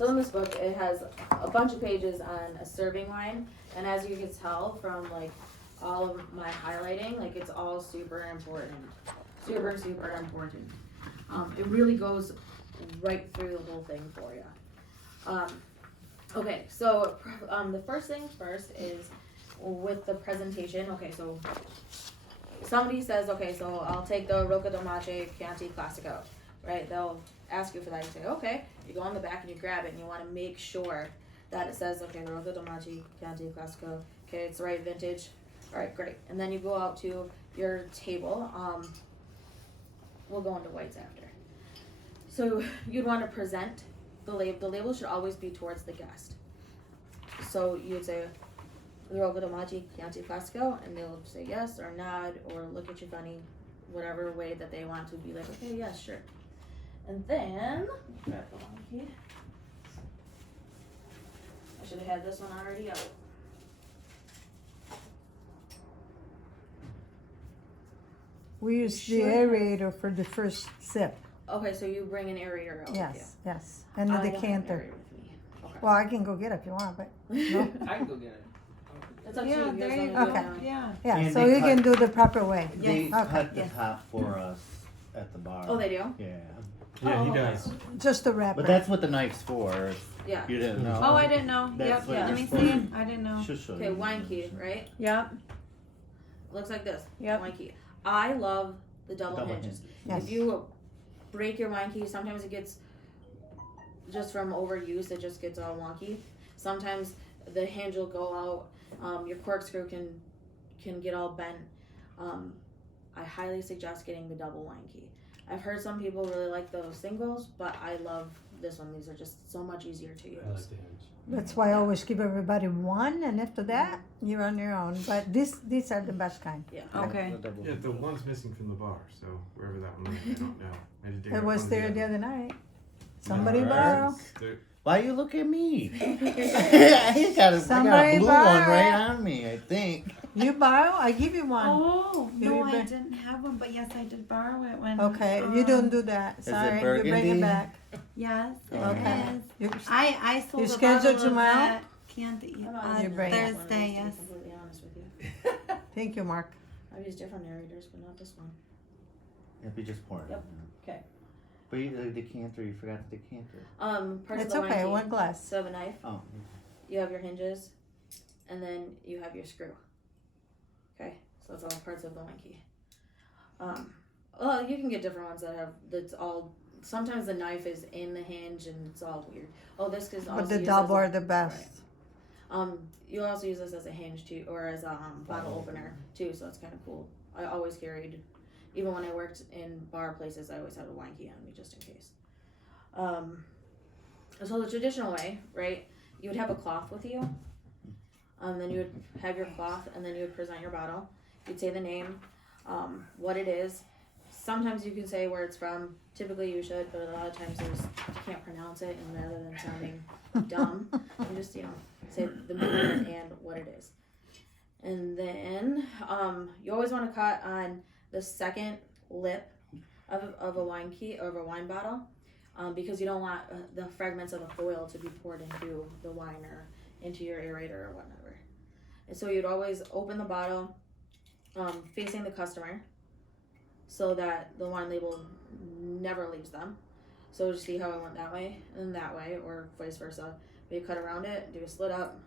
So in this book, it has a bunch of pages on a serving wine, and as you can tell from like all of my highlighting, like it's all super important, super important. It really goes right through the whole thing for you. Okay, so the first things first is with the presentation. Okay, so somebody says, okay, so I'll take the Rocca Dolce Chianti Classico, right? They'll ask you for that. You say, okay. You go on the back and you grab it, and you want to make sure that it says, okay, the Rocca Dolce Chianti Classico. Okay, it's the right vintage. All right, great. And then you go out to your table. We'll go into whites after. So you'd want to present the label. The label should always be towards the guest. So you'd say, the Rocca Dolce Chianti Classico, and they'll say yes or nod or look at you funny, whatever way that they want to be like, okay, yeah, sure. And then, grab the one key. I should have had this one already out. We use the aerator for the first sip. Okay, so you bring an aerator out with you. Yes. And the I don't have an decanter. aerator with me. Okay. Well, I can go get it if you want, but no. I can go get it. It's up to Yeah, you. there guys you wanna go. do it now? Yeah. Yeah, And so they you can do the proper way. They Yes. cut the Yes. top for us at the bar. Oh, they do? Yeah. Yeah, he Oh, does. Just the wrapper. But that's what the knife's for. Yeah. You didn't know. Oh, I didn't know. That's Yep. what Let you're me supposed see to- it. I didn't know. Should show Okay, you. wine key, right? Yep. Looks like this. Yep. Wine key. I love the double Double hinges. hinges. Yes. If you break your wine key, sometimes it gets, just from overuse, it just gets all wonky. Sometimes the hinge will go out, your corkscrew can get all bent. I highly suggest getting the double wine key. I've heard some people really like those singles, but I love this one. These are just so much easier to use. I like the hinge. That's why I always give everybody one, and after that, you're on your own. But these are the best kind. Yeah. Okay. The double Yeah, the hinges. one's missing from the bar, so wherever that one is, I don't know. I just didn't It have was one there of the the other night. Somebody Alright. borrow. There- Why you look at me? I got a Somebody blue one borrow. right on me, I think. You borrow, I give you one. Oh, Here no, you I bring- didn't have one, but yes, I did borrow it when. Okay, you don't do that. it Sorry, you bring burgundy? it back. Yes, it Okay. is. You, I sold You a scheduled bottle of tomorrow? that candy I'm on not You bring it. one of those, Thursday. to be Yes. completely honest with you. thank you, Mark. I've used different narrators, but not this one. If you just pour it. Yep. Okay. But the decanter, you forgot the decanter. Parts It's of the okay, wine one key. glass. So have a knife. Oh. You have your hinges, and then you have your screw. Okay, so that's all parts of the wine key. Well, you can get different ones that have that's all. Sometimes the knife is in the hinge, and it's all weird. Oh, this is also But the used double as are a, the best. you'll also use this as a hinge too, or as a bottle opener too. So it's kind of cool. I always carried, even when I worked in bar places, I always had a wine key on me just in case. So the traditional way, right? You would have a cloth with you. Then you would have your cloth, and then you would present your bottle. You'd say the name, what it is. Sometimes you can say where it's from. Typically you should, but a lot of times you can't pronounce it, and rather than sounding dumb, you just say the meaning and what it is. And then you always want to cut on the second lip of a wine key or of a wine bottle, because you don't want the fragments of the foil to be poured into the wine or into your aerator or whatever. And so you'd always open the bottle facing the customer so that the wine label never leaves them. So just see how it went that way and that way, or vice versa. But you cut around it, do a slit up,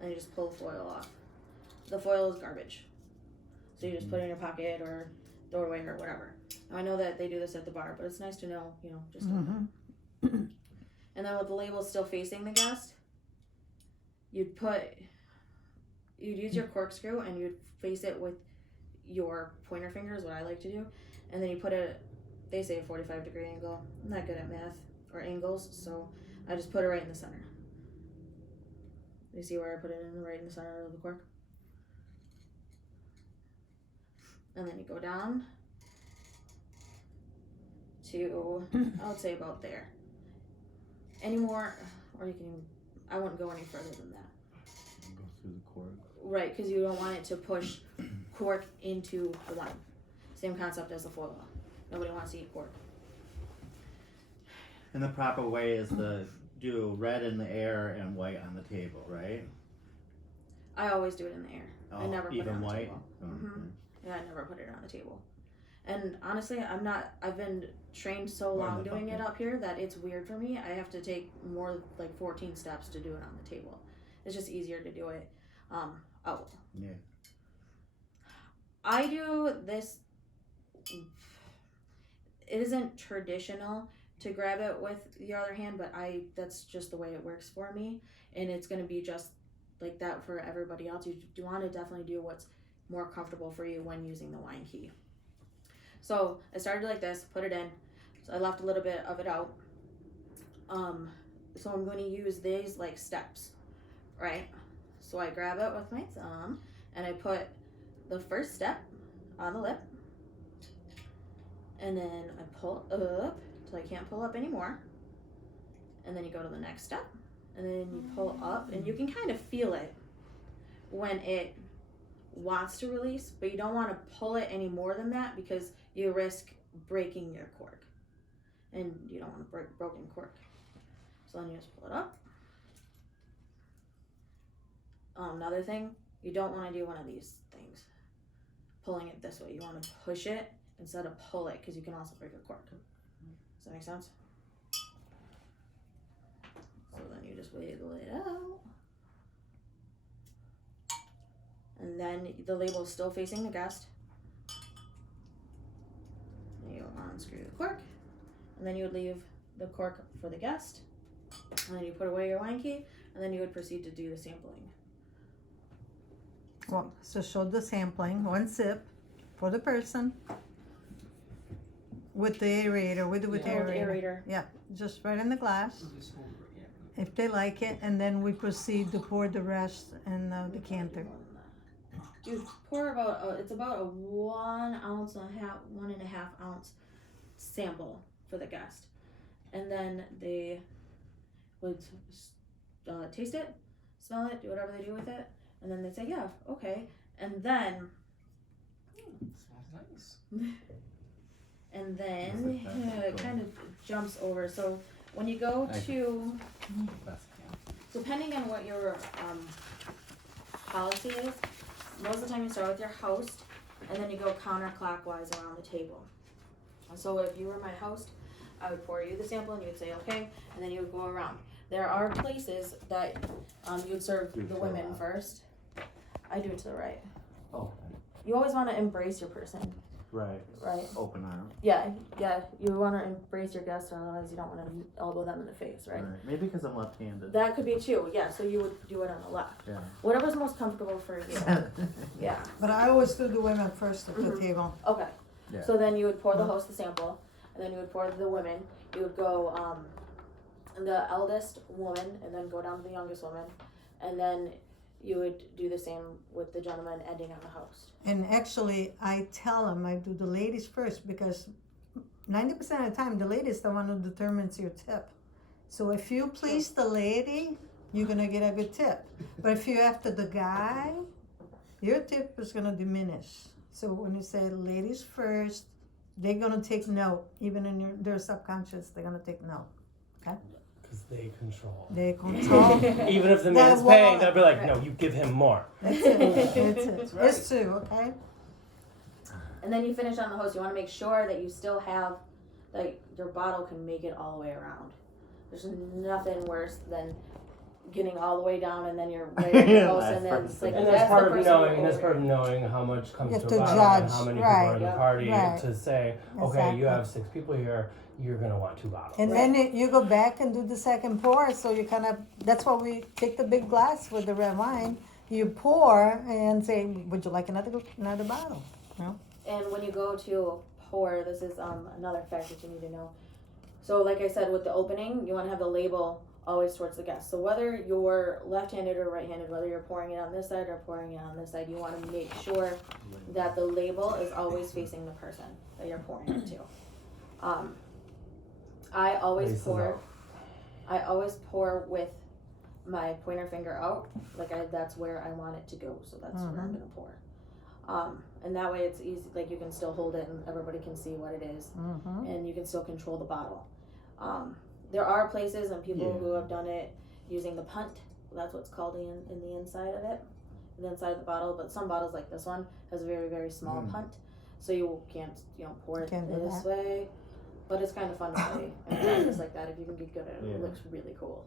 and you just pull the foil off. The foil is garbage, so you just put it in your pocket or throw it away or whatever. Now I know that they do this at the bar, but it's nice to know, just. And then with the label still facing the guest, you'd use your corkscrew and you'd face it with your pointer finger is what I like to do, and then you put it. They say a 45-degree angle. I'm not good at math or angles, so I just put it right in the center. You see where I put it in, right in the center of the cork? And then you go down to, I would say about there. Any more, or you can even, I wouldn't go any further than that. Go through the cork. Right, because you don't want it to push cork into the wine. Same concept as the foil. Nobody wants to eat cork. And the proper way is the do red in the air and white on the table, right? I always do it in the air. I Oh, never put it even on the white? table. Oh, Mhm. Yeah, I never put it on the table. And honestly, I've been trained so Or in long the doing it bucket. up here that it's weird for me. I have to take more like 14 steps to do it on the table. It's just easier to do it out. Yeah. I do this. It isn't traditional to grab it with the other hand, but that's just the way it works for me, and it's gonna be just like that for everybody else. You do want to definitely do what's more comfortable for you when using the wine key. So I started like this, put it in. So I left a little bit of it out. So I'm going to use these like steps, right? So I grab it with my thumb and I put the first step on the lip, and then I pull up till I can't pull up anymore, and then you go to the next step, and then you pull up, and you can kind of feel it when it wants to release, but you don't want to pull it any more than that because you risk breaking your cork, and you don't want to break broken cork. So then you just pull it up. Another thing, you don't want to do one of these things, pulling it this way. You want to push it instead of pull it, because you can also break a cork. Does that make sense? So then you just wiggle it out. And then the label is still facing the guest. You unscrew the cork, and then you would leave the cork for the guest. And then you put away your wine key, and then you would proceed to do the sampling. Well, so show the sampling, one sip for the person with the aerator, with the Hold the aerator. aerator. Just right in the glass, Just hold it, yeah. if they like it, and then we proceed to pour the rest in the decanter. You pour about it's about a 1.5 ounce sample for the guest, and then they would taste it, smell it, do whatever they do with it, and then they say yeah, okay, and then Smells nice. and then That's it kind of jumps over. So when you go I- to, That's depending on what your policy is, most of the time you start with your host, and then you go counterclockwise around the table. And so if you were my host, I would pour you the sample, and you would say okay, and then you would go around. There are places that you would serve Do it the to the women left. first. I do it to the right. Oh, You always want to embrace your person, right. right? Open arm. Yeah. You want to embrace your guest, otherwise you don't want to elbow them in the face, right? Maybe because I'm left-handed. That could be too. Yeah. So you would do it on the left. Yeah. Whatever's most comfortable for you. Yeah. But I always do the women first at the Mhm. table. Okay. Yeah. So then you would pour the host the sample, and then you would pour the women. You would go the eldest woman, and then go down to the youngest woman, and then you would do the same with the gentleman, ending on the host. And actually, I tell them I do the ladies first because 90% of the time, the lady is the one who determines your tip. So if you please the lady, you're gonna get a good tip. But if you're after the guy, your tip is gonna diminish. So when you say ladies first, they're gonna take note. Even in their subconscious, they're gonna take note. Because they control. They control. Even if the That man's paying, wall. they'll be like, no, you give him more. That's it. That's it. That's right. It's true, okay? And then you finish on the host. You want to make sure that you still have, like, your bottle can make it all the way around. There's nothing worse than getting all the way down and then you're right at the host, and then it's like And that's that's part the of person knowing, you're and that's over. part of knowing how much comes You to have a to bottle and judge, how many right, people are in the party right. to say, okay, Exactly. you have 6 people here, you're gonna want 2 bottles. And then you go back and do the second pour, so you kind of, that's why we take the big glass with the red wine. You pour and say, would you like another bottle? No? And when you go to pour, this is another fact that you need to know. So like I said, with the opening, you want to have the label always towards the guest. So whether you're left-handed or right-handed, whether you're pouring it on this side or pouring it on this side, you want to make sure that the label is always facing the person that you're pouring it to. I always Laces pour. out. I always pour with my pointer finger out, that's where I want it to go, so that's where I'm gonna pour. And that way it's easy, like you can still hold it and everybody can see what it is, Mm-hmm. and you can still control the bottle. there are places and people Yeah. who have done it using the punt. That's what's called in the inside of it, the inside of the bottle. But some bottles like this one has a very, very small punt, so you can't pour it Can't do this that. way. But it's kind of fun to play and practice like that if you can get good at it. Yeah. It looks really cool.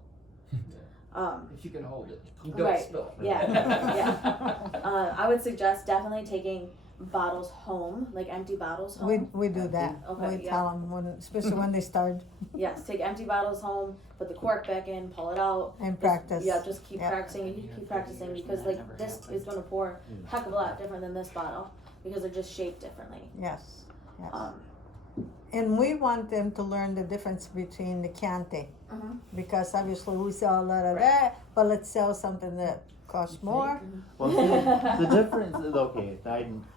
If you can hold it, you Right. don't spill. Yeah. I would suggest definitely taking bottles home, like empty bottles home. We do that. Okay, We yeah. tell them especially when they start Yes, take empty bottles home, put the cork back in, pull it out. and Just- practice. Yeah, just keep Yeah. practicing and keep practicing because like this is gonna pour a heck of a lot different than this bottle because they're just shaped differently. Yes. Yes. Um, And we want them to learn the difference between the Chianti, because obviously we sell a lot of that, but let's sell something that costs more. Well, see, the difference is okay.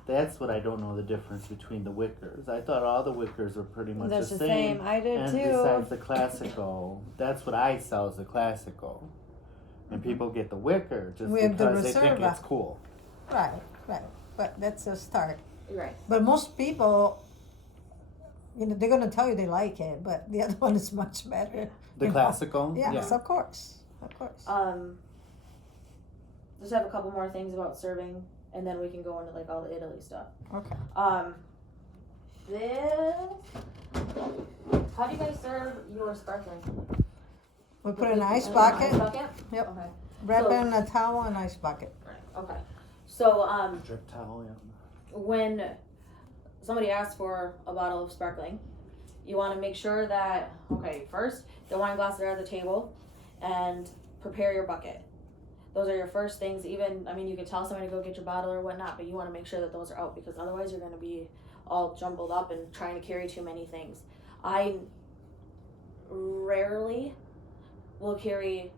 That's what I don't know, the difference between the wickers. I thought all the wickers were pretty much That's the the same. same. I did And too. besides the classical, that's what I sell is the classical. And people get the wicker just We have the because they think Reserva. it's cool. Right, right. But that's a start. right. But most people, they're gonna tell you they like it, but the other one is much better. The classical? Yes, of course, of course. Just have a couple more things about serving, and then we can go into like all the Italy stuff. Okay. This. How do you guys serve your sparkling? We put it in an ice In an bucket, Ice bucket. Yep. Okay. wrap So- it in a towel and ice bucket. Okay. So Drip towel, yeah. when somebody asks for a bottle of sparkling, you want to make sure that, okay, first, the wine glasses are at the table and prepare your bucket. Those are your first things. Even, I mean, you can tell somebody to go get your bottle or whatnot, but you want to make sure that those are out because otherwise you're going to be all jumbled up and trying to carry too many things. I rarely will carry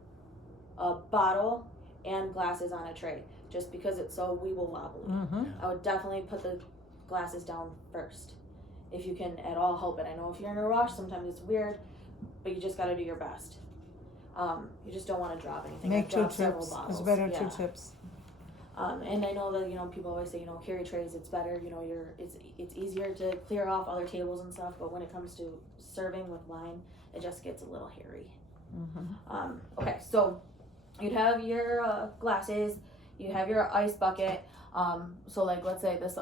a bottle and glasses on a tray just because it's so weeble wobbly. Mm-hmm. I would definitely put the glasses down first if you can at all help it. I know if you're in a rush, sometimes it's weird, but you just got to do your best. You just don't want to drop anything. Make I've 2 dropped several trips. bottles. It's better yeah. 2 trips. And I know that people always say carry trays. It's better. It's easier to clear off other tables and stuff. But when it comes to serving with wine, it just gets a little hairy. Mm-hmm. Okay, so you'd have your glasses. You have your ice bucket. So like let's say this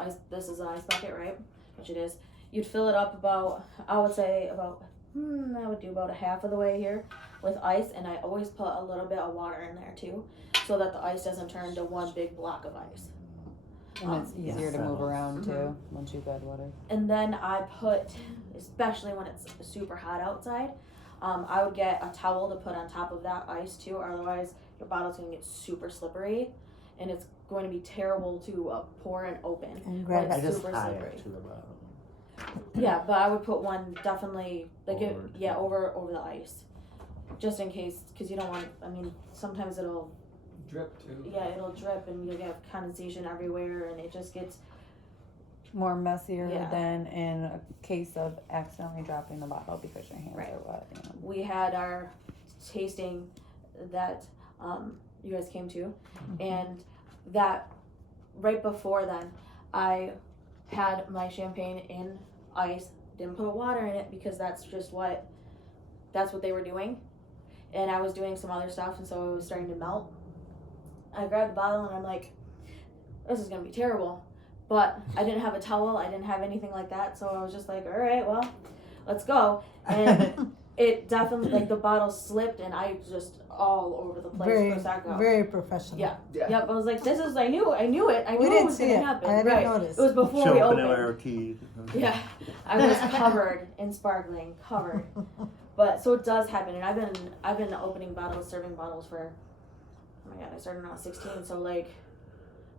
is an ice bucket, right? Which it is. You'd fill it up about I would do about a half of the way here with ice, and I always put a little bit of water in there too, so that the ice doesn't turn into one big block of ice. And it's easier to move around Mm-hmm. too once you've got water. And then I put, especially when it's super hot outside, I would get a towel to put on top of that ice too. Otherwise, your bottle's gonna get super slippery, and it's going to be terrible to pour and open. And when grab it's I just super tie slippery. it to the bottom. Yeah, but I would put one definitely Over. over the ice, just in case, because you don't want. I mean, sometimes it'll Drip too. it'll drip and you'll get condensation everywhere, and it just gets More messier Yeah. than in a case of accidentally dropping the bottle because your hands Right. are wet. We had our tasting that you guys came to, and that right before then, I had my champagne in ice, didn't put water in it because that's what they were doing, and I was doing some other stuff, and so it was starting to melt. I grabbed the bottle and I'm like, this is gonna be terrible, but I didn't have a towel, I didn't have anything like that, so I was just like, all right, well, let's go, and it definitely, like, the bottle slipped and I just all over the place. Very, Prosecco. very professional. Yeah. Yeah. Yep, I was like, I knew it. I knew We it didn't was see gonna it. happen. I didn't right. notice. It was before we Choking in opened. our teeth. Yeah. I was covered in sparkling, covered. But so it does happen, and I've been opening bottles, serving bottles for, oh my god, I started when I was 16, so like,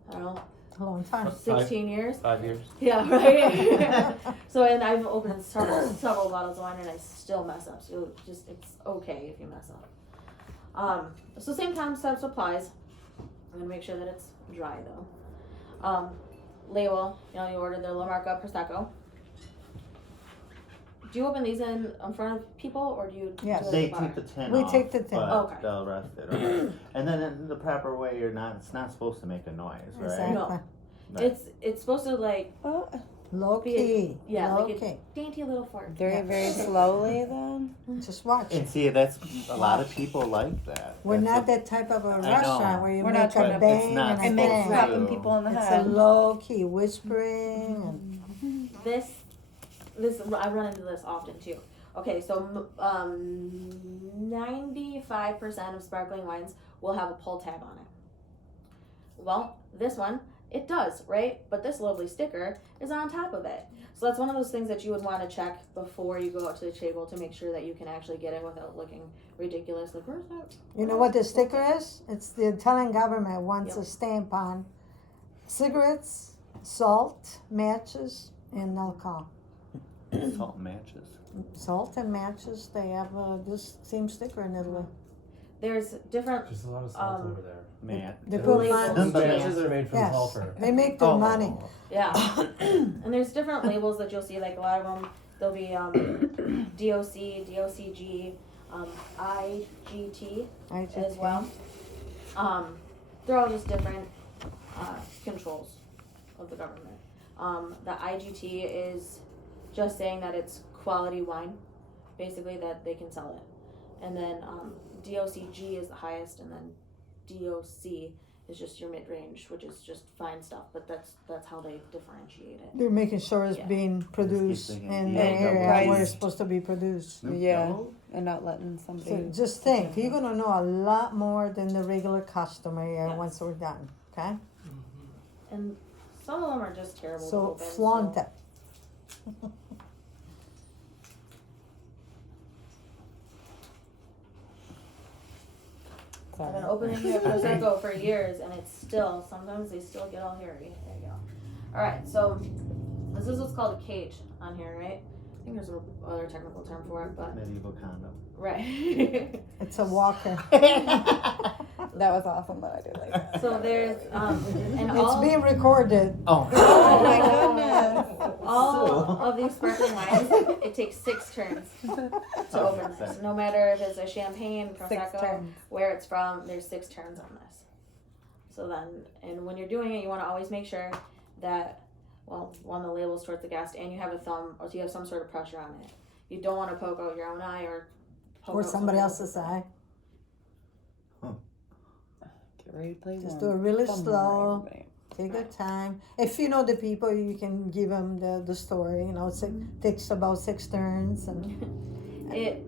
I don't know, A long time. 16 years. 5 years. Yeah, right. So, and I've opened several bottles of wine, and I still mess up. So it's okay if you mess up. So same concept applies. I'm gonna make sure that it's dry though. Label, you ordered the La Marca Prosecco. Do you open these in front of people, or do you? Yes. do it They at the bar? take the tin We off. take the tin. But Okay. they'll rest it. Okay. And then in the proper way, it's not supposed to make a noise, right? Exactly. No. Right. It's supposed to like. Low Be a- key. yeah, Low like a key. dainty little fart. Very, very slowly then. Just watch. And see, that's a lot of people like that. We're That's not what- that type of a know. restaurant where you We're not make trying a to- But it's bang not and a It makes bang. supposed slapping people in the It's a head. low key whispering. And This I run into this often too. Okay, so 95% of sparkling wines will have a pull tab on it. Well, this one, it does, right? But this lovely sticker is on top of it. So that's one of those things that you would want to check before you go out to the table to make sure that you can actually get it without looking ridiculous. Like, where's that? you know what the sticker is? It's the Italian government wants Yep. a stamp on cigarettes, salt, matches, and alcohol. Salt matches. Salt and matches, they have this same sticker in Italy. There's different. Just a lot of salt Um, over there. Man. They Those put labels. lime. matches are made from Yes, sulfur. they make their money. Yeah, and there's different labels that you'll see. Like a lot of them, there'll be DOC, DOCG, IGT as well. They're all just different controls of the government. The IGT is just saying that it's quality wine, basically that they can sell it, and then DOCG is the highest, and then DOC is just your mid-range, which is just fine stuff, but that's how they differentiate it. They're making sure it's Yeah. being produced thinking, in the yeah, area price. where it's supposed to be produced. Yeah, and not letting So somebody. just think, you're gonna know a lot more than the regular customer here Yes. once we're done, okay? And some of them are just terrible to So open. flaunt it. I've been Sorry. opening your Prosecco for years, and it's still, sometimes they still get all hairy. There you go. Alright, so this is what's called a cage on here, right? I think there's a other technical term for it, but Medieval condom. right. It's a walker. That was awesome, but I did like that. So there's and It's all being recorded. Oh. Oh my goodness. all of these sparkling wines, it takes 6 turns to open this. No matter if it's a champagne, 6 prosecco, turns. where it's from, there's 6 turns on this. So then, and when you're doing it, you want to always make sure that, well, one, the label's towards the guest, and you have a thumb, or you have some sort of pressure on it. You don't want to poke out your own eye or poke Or out somebody else's else's eye. Get ready to play Just one. do it really Thumb slow. on everybody. Take your time. If you know the people, you can give them the story. You know, it takes about 6 turns. And It.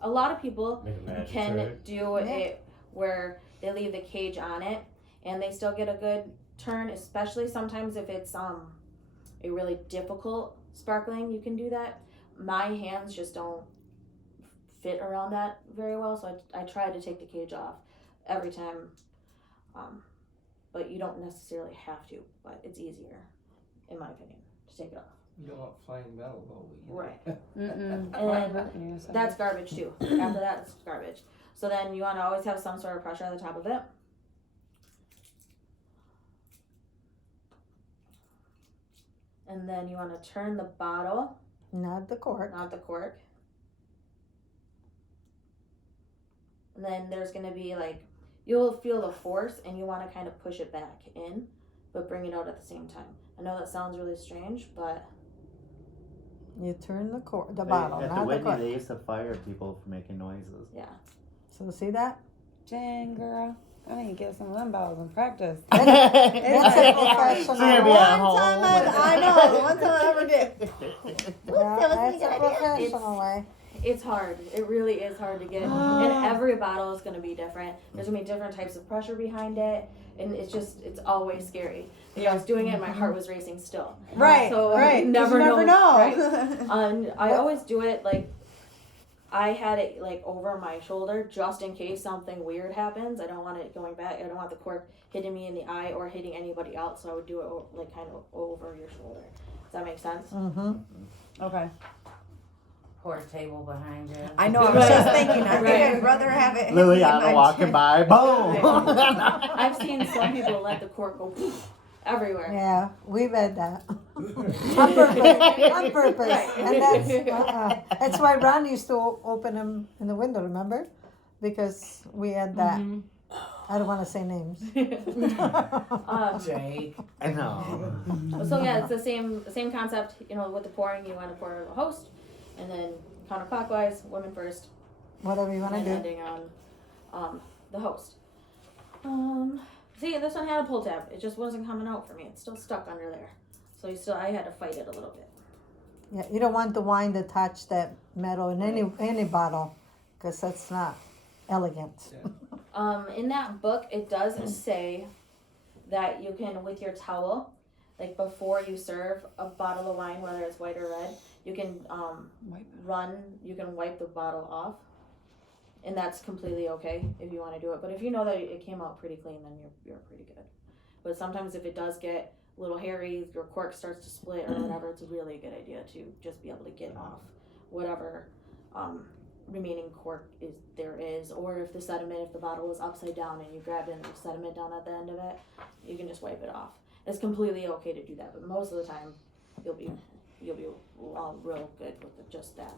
A lot of people Make a magic can trick. do it where they leave the cage on it, and they still get a good turn. Especially sometimes if it's a really difficult sparkling, you can do that. My hands just don't fit around that very well, so I try to take the cage off every time. But you don't necessarily have to, but it's easier, in my opinion, to take it off. You don't want flying metal though. Right. Mm-mm. And Hurting yourself. that's garbage too. After that, it's garbage. So then you want to always have some sort of pressure on the top of it. And then you want to turn the bottle, not the cork. not the cork. And then there's going to be like, you'll feel the force and you want to kind of push it back in, but bring it out at the same time. I know that sounds really strange, but You turn the cork, the bottle, At the not the Whitney, cork. they used to fire people for making noises. yeah. So see that? Dang, girl. I need to get some of them bottles in practice. That's a professional. Gonna be at home. I know. One time I ever did. Yeah, that's a professional way. It's hard. It really is hard to get. And every bottle is going to be different. There's going to be different types of pressure behind it. And it's always scary. I was doing it and my heart was racing still. Right. So right. 'cause never you never know. know. Right. And I always do it like, I had it like over my shoulder just in case something weird happens. I don't want it going back. I don't want the cork hitting me in the eye or hitting anybody else. So I would do it like kind of over your shoulder. Does that make sense? Mm-hmm. Okay. Or a table behind you. I know. I was just thinking. I think Right. I'd rather have it. Liliana walking by, boom! I've seen some people let the cork go poof everywhere. Yeah, we've had that. On purpose. On purpose. Right. And that's why Ron used to open them in the window, remember? Because we had that. I don't wanna say names. Jake. I know. So yeah, it's the same concept. You know, with the pouring, you want to pour the host, and then counterclockwise, women first, Whatever you wanna and do. ending on the host. See, this one had a pull tab. It just wasn't coming out for me. It's still stuck under there. So I had to fight it a little bit. Yeah, you don't want the wine to touch that metal in any bottle, cause that's not elegant. In that book, it does say that you can, with your towel, like before you serve a bottle of wine, whether it's white or red, you can you can wipe the bottle off, and that's completely okay if you want to do it. But if you know that it came out pretty clean, then you're pretty good. But sometimes if it does get a little hairy, your cork starts to split or whatever, it's a really good idea to just be able to get off whatever remaining cork there is, or if the bottle is upside down and you grab it and there's sediment down at the end of it, you can just wipe it off. It's completely okay to do that, but most of the time you'll be all real good with just that.